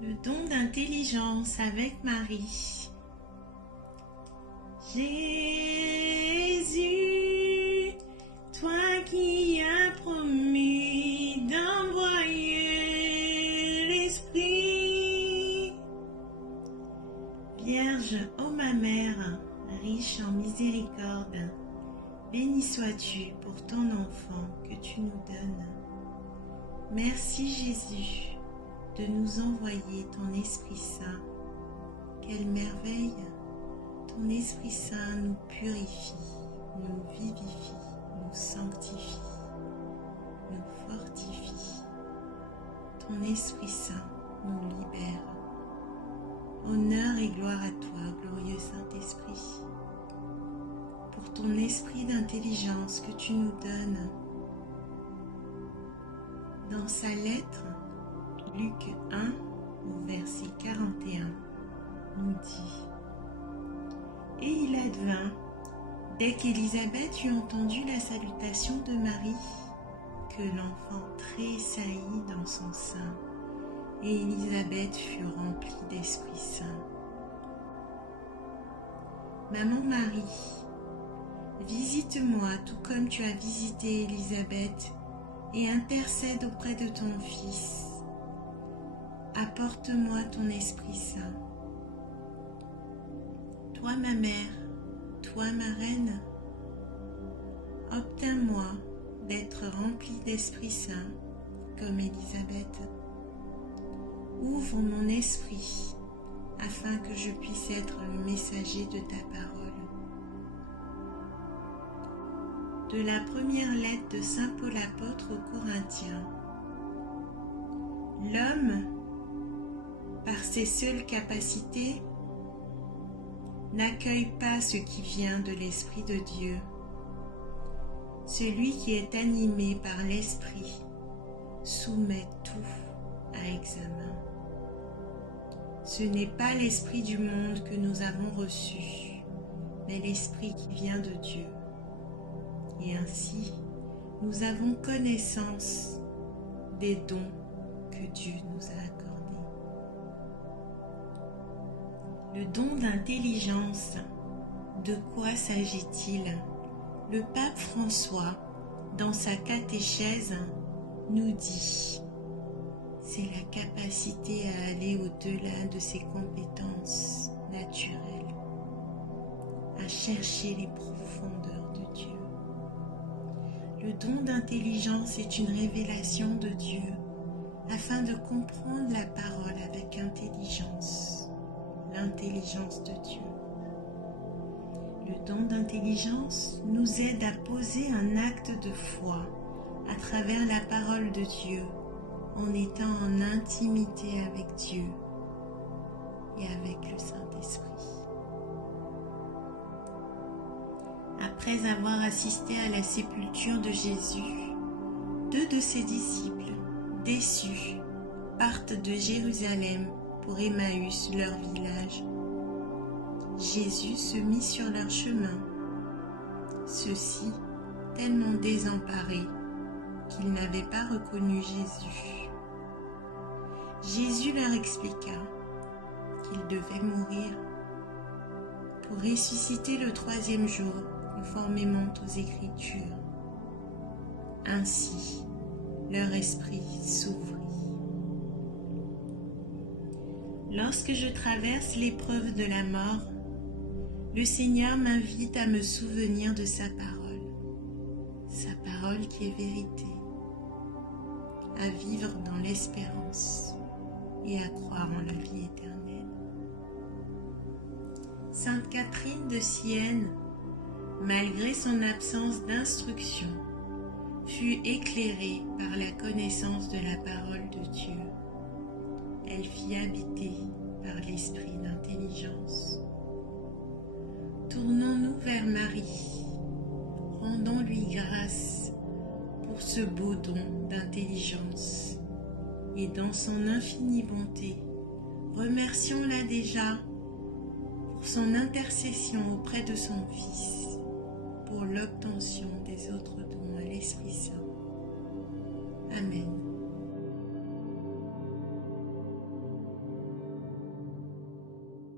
Le don d'intelligence avec Marie. Jésus, toi qui as promis d'envoyer l'Esprit. Vierge, ô ma mère, riche en miséricorde, bénie sois-tu pour ton enfant que tu nous donnes. Merci Jésus de nous envoyer ton Esprit Saint. Quelle merveille! Ton Esprit Saint nous purifie, nous vivifie, nous sanctifie, nous fortifie. Ton Esprit Saint nous libère. Honneur et gloire à toi, glorieux Saint-Esprit, pour ton esprit d'intelligence que tu nous donnes. Dans sa lettre, Luc 1, au verset 41, nous dit: Et il advint, dès qu'Élisabeth eut entendu la salutation de Marie, que l'enfant tressaillit dans son sein, et Élisabeth fut remplie d'Esprit Saint. Maman Marie, visite-moi tout comme tu as visité Élisabeth, et intercède auprès de ton Fils. Apporte-moi ton Esprit Saint. Toi ma mère, toi ma reine, obtiens-moi d'être remplie d'Esprit Saint comme Élisabeth. Ouvre mon esprit afin que je puisse être le messager de ta parole. De la première lettre de Saint Paul apôtre aux Corinthiens. L'homme, par ses seules capacités, n'accueille pas ce qui vient de l'Esprit de Dieu. Celui qui est animé par l'Esprit soumet tout à examen. Ce n'est pas l'Esprit du monde que nous avons reçu, mais l'Esprit qui vient de Dieu. Et ainsi, nous avons connaissance des dons que Dieu nous a accordés. Le don d'intelligence, de quoi s'agit-il? Le pape François, dans sa catéchèse, nous dit: c'est la capacité à aller au-delà de ses compétences naturelles, à chercher les profondeurs de Dieu. Le don d'intelligence est une révélation de Dieu afin de comprendre la parole avec intelligence, l'intelligence de Dieu. Le don d'intelligence nous aide à poser un acte de foi à travers la parole de Dieu en étant en intimité avec Dieu et avec le Saint-Esprit. Après avoir assisté à la sépulture de Jésus, 2 de ses disciples, déçus, partent de Jérusalem pour Emmaüs, leur village. Jésus se mit sur leur chemin, ceux-ci tellement désemparés qu'ils n'avaient pas reconnu Jésus. Jésus leur expliqua qu'ils devaient mourir pour ressusciter le 3e jour, conformément aux Écritures. Ainsi, leur esprit s'ouvrit. Lorsque je traverse l'épreuve de la mort, le Seigneur m'invite à me souvenir de sa parole qui est vérité, à vivre dans l'espérance et à croire en la vie éternelle. Sainte Catherine de Sienne, malgré son absence d'instruction, fut éclairée par la connaissance de la parole de Dieu. Elle fit habiter par l'esprit d'intelligence. Tournons-nous vers Marie, rendons-lui grâce pour ce beau don d'intelligence et dans son infinie bonté, remercions-la déjà pour son intercession auprès de son Fils, pour l'obtention des autres dons à l'Esprit Saint. Amen.